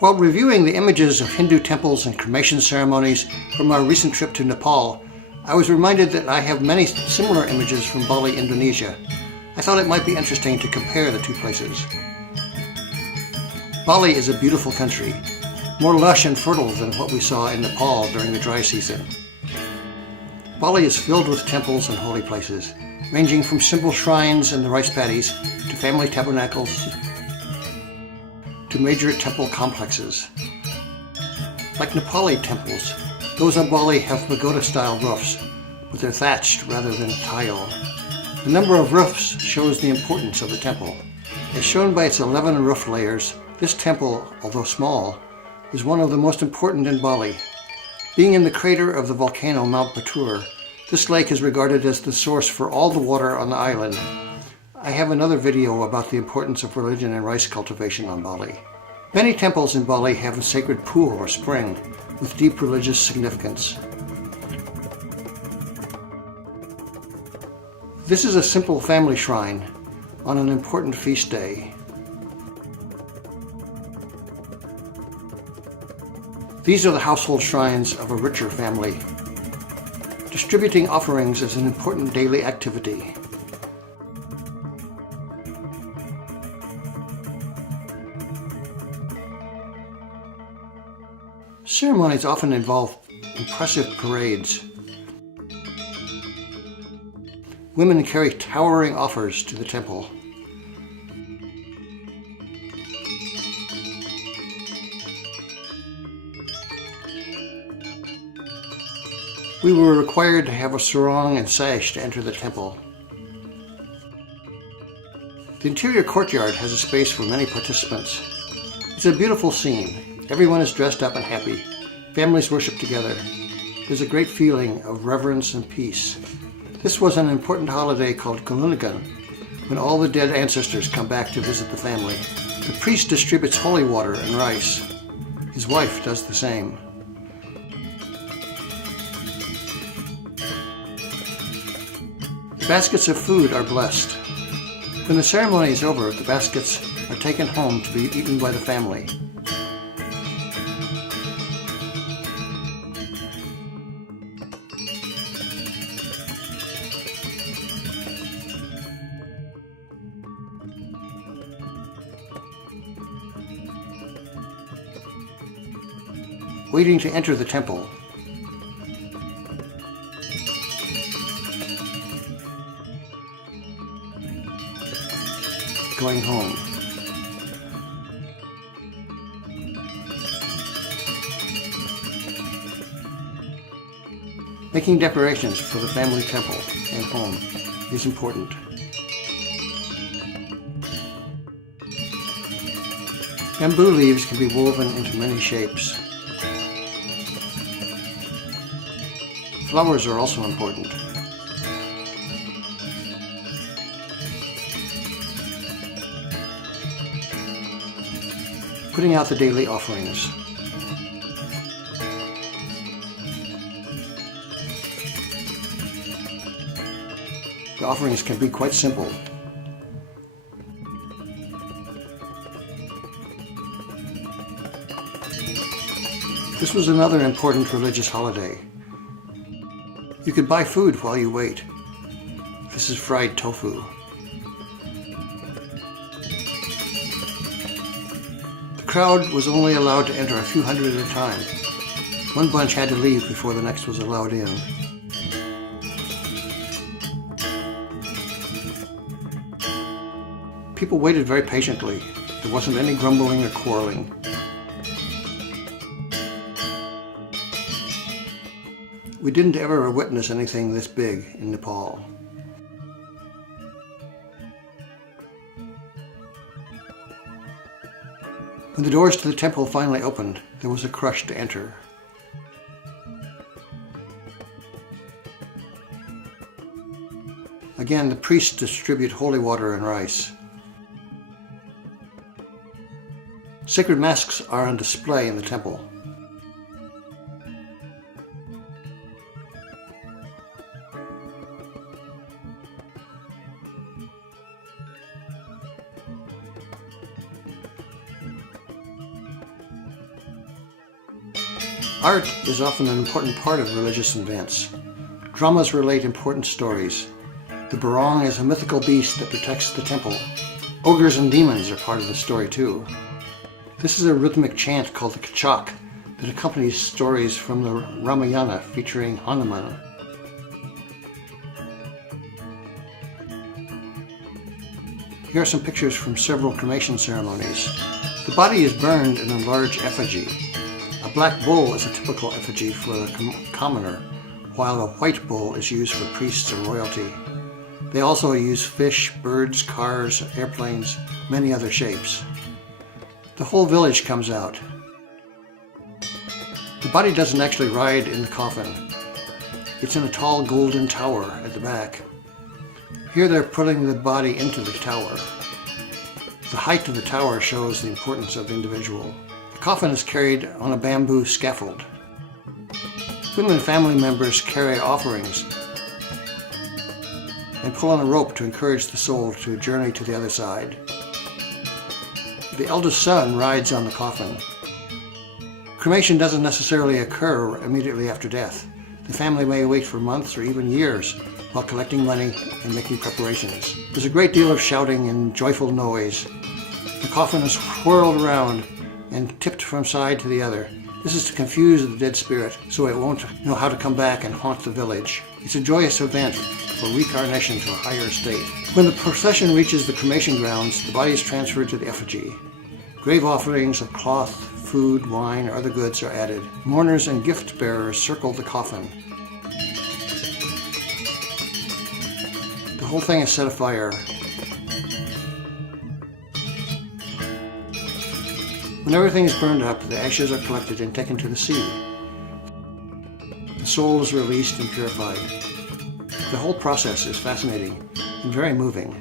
While reviewing the images of Hindu temples and cremation ceremonies from our recent trip to Nepal, I was reminded that I have many similar images from Bali, Indonesia. I thought it might be interesting to compare the two places. Bali is a beautiful country, more lush and fertile than what we saw in Nepal during the dry season. Bali is filled with temples and holy places, ranging from simple shrines and the rice paddies to family tabernacles to major temple complexes. Like Nepali temples, those on Bali have pagoda-style roofs, but they're thatched rather than tile. The number of roofs shows the importance of the temple. As shown by its 11 roof layers, this temple, although small, is one of the most important in Bali. Being in the crater of the volcano Mount Batur, this lake is regarded as the source for all the water on the island. I have another video about the importance of religion and rice cultivation on Bali. Many temples in Bali have a sacred pool or spring with deep religious significance. This is a simple family shrine on an important feast day. These are the household shrines of a richer family. Distributing offerings is an important daily activity. Ceremonies often involve impressive parades. Women carry towering offers to the temple. We were required to have a sarong and sash to enter the temple. The interior courtyard has a space for many participants. It's a beautiful scene. Everyone is dressed up and happy. Families worship together. There's a great feeling of reverence and peace. This was an important holiday called Kalunigan, when all the dead ancestors come back to visit the family. The priest distributes holy water and rice. His wife does the same. The baskets of food are blessed. When the ceremony is over, the baskets are taken home to be eaten by the family. Waiting to enter the temple. Going home. Making decorations for the family temple and home is important. Bamboo leaves can be woven into many shapes. Flowers are also important. Putting out the daily offerings. The offerings can be quite simple. This was another important religious holiday. You could buy food while you wait. This is fried tofu. The crowd was only allowed to enter a few hundred at a time. One bunch had to leave before the next was allowed in. People waited very patiently. There wasn't any grumbling or quarreling. We didn't ever witness anything this big in Nepal. When the doors to the temple finally opened, there was a crush to enter. Again, the priests distribute holy water and rice. Sacred masks are on display in the temple. Art is often an important part of religious events. Dramas relate important stories. The barong is a mythical beast that protects the temple. Ogres and demons are part of the story too. This is a rhythmic chant called the kachak that accompanies stories from the Ramayana featuring Hanuman. Here are some pictures from several cremation ceremonies. The body is burned in a large effigy. A black bull is a typical effigy for the commoner, while a white bull is used for priests or royalty. They also use fish, birds, cars, airplanes, many other shapes. The whole village comes out. The body doesn't actually ride in the coffin. It's in a tall golden tower at the back. Here they're putting the body into the tower. The height of the tower shows the importance of the individual. The coffin is carried on a bamboo scaffold. Women and family members carry offerings and pull on a rope to encourage the soul to journey to the other side. The eldest son rides on the coffin. Cremation doesn't necessarily occur immediately after death. The family may wait for months or even years while collecting money and making preparations. There's a great deal of shouting and joyful noise. The coffin is whirled around and tipped from side to the other. This is to confuse the dead spirit so it won't know how to come back and haunt the village. It's a joyous event for reincarnation to a higher state. When the procession reaches the cremation grounds, the body is transferred to the effigy. Grave offerings of cloth, food, wine, or other goods are added. Mourners and gift bearers circle the coffin. The whole thing is set afire. When everything is burned up, the ashes are collected and taken to the sea. The soul is released and purified. The whole process is fascinating and very moving.